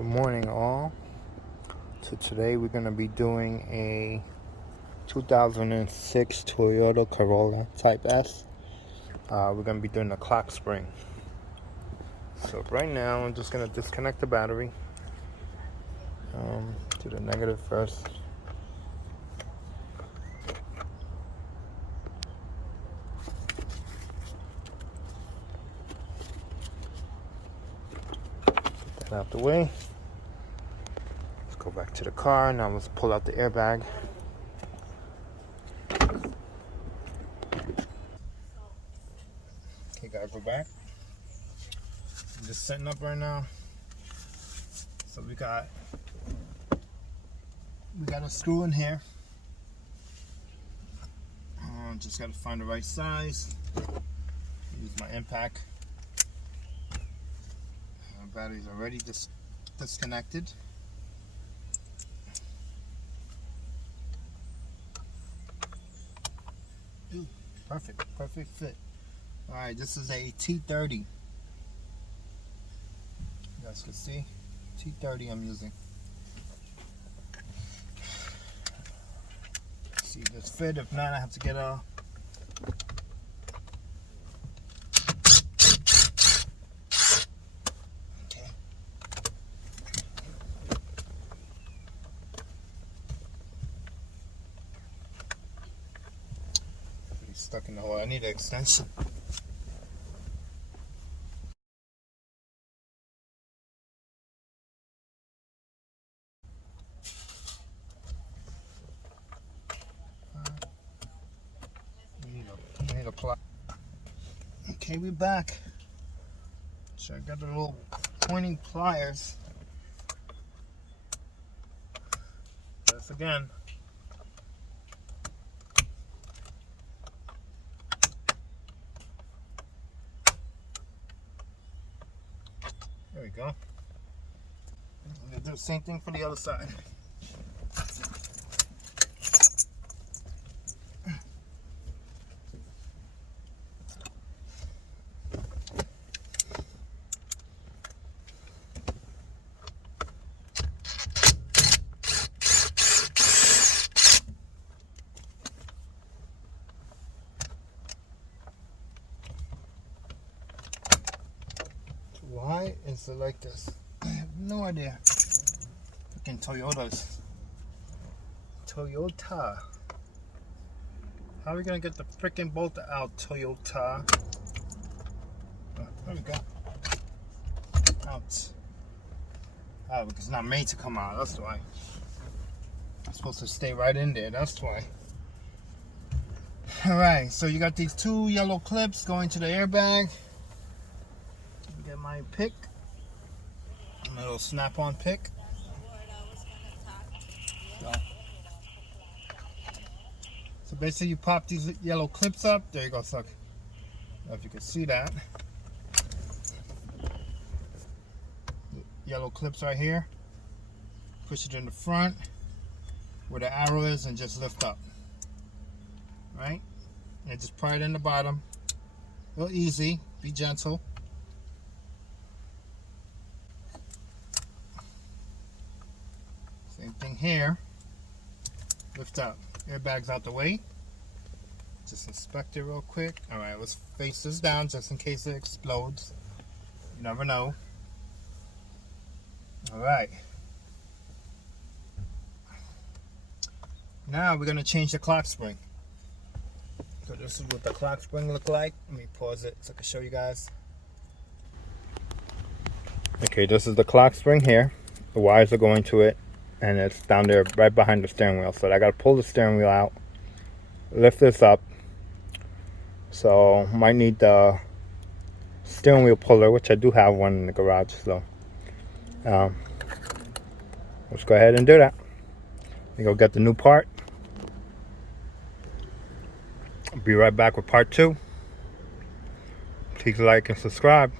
Good morning, all. So today we're going to be doing a 2006 Toyota Corolla Type S. We're going to be doing the clock spring. So right now I'm just going to disconnect the battery. To the negative first. Get that out the way. Let's go back to the car. Now let's pull out the airbag. Okay guys, we're back. I'm just setting up right now. So we got a screw in here. Just got to find the right size. Use my impact. Battery's already disconnected. Ooh, perfect fit. All right, this is a T30. You guys can see, T30 I'm using. See if this fit. If not, I have to get a. Stuck in the hole. I need an extension. I need a plug. Okay, we're back. So I got the little pointing pliers. This again. There we go. I'm gonna do the same thing for the other side. Why is it like this? I have no idea. Freaking Toyotas. Toyota. How are we gonna get the freaking bolt out, Toyota? Oh, there we go. Out. Oh, because it's not made to come out. That's why. It's supposed to stay right in there. That's why. Alright, so you got these two yellow clips going to the airbag. Get my pick, my little snap-on pick. So basically you pop these yellow clips up. There you go, suck. I don't know if you can see that. Yellow clips right here. Push it in the front where the arrow is and just lift up. Right? And just pry it in the bottom. Real easy. Be gentle. Same thing here. Lift up. Airbag's out the way. Just inspect it real quick. Alright, let's face this down just in case it explodes. You never know. Alright. Now we're going to change the clock spring. So this is what the clock spring look like. Let me pause it so I can show you guys. Okay, this is the clock spring here. The wires are going to it. And it's down there right behind the steering wheel. So I got to pull the steering wheel out, lift this up. So might need the steering wheel puller, which I do have one in the garage. So let's go ahead and do that. We go get the new part. I'll be right back with part 2. Please like and subscribe.